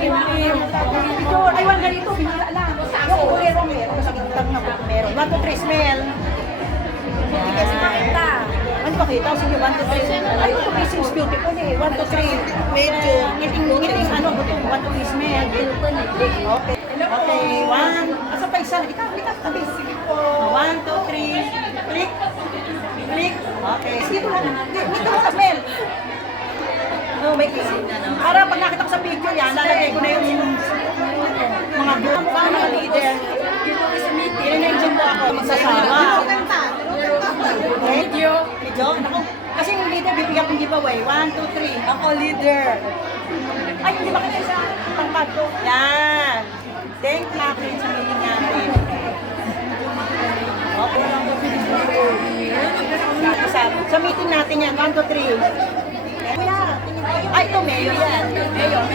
Picture, ay, wala dito, binila lang. Yung kulero meron, sa gitang na po meron. 1, 2, 3, smell. Hindi kasi makita. Ano pakita? Sige, 1, 2, 3. Ay, ito kasi is beautiful eh. 1, 2, 3. Medyo, ngiting ano, 1, 2, 3, smell. Okay. Okay, 1. Asa pa isa? Ikaw, tabi. 1, 2, 3. Click. Click. Okay. Dito mo. Dito mo sa smell. No, may isip na no. Para pag nakita ko sa picture yan, lalagay ko na yung mga mukha ng mga leader. I-mention ko ako magsasama. Okay? Video. Naku, kasi yung leader bibigyan kong giveaway. 1, 2, 3. Ako leader. Ay, hindi ba kayo sa pangpad ko? Yan. Thank natin sa meeting natin. Okay. Sa meeting natin yan. 1, 2, 3. Kuya, ay, ito, mayor yan. Mayor.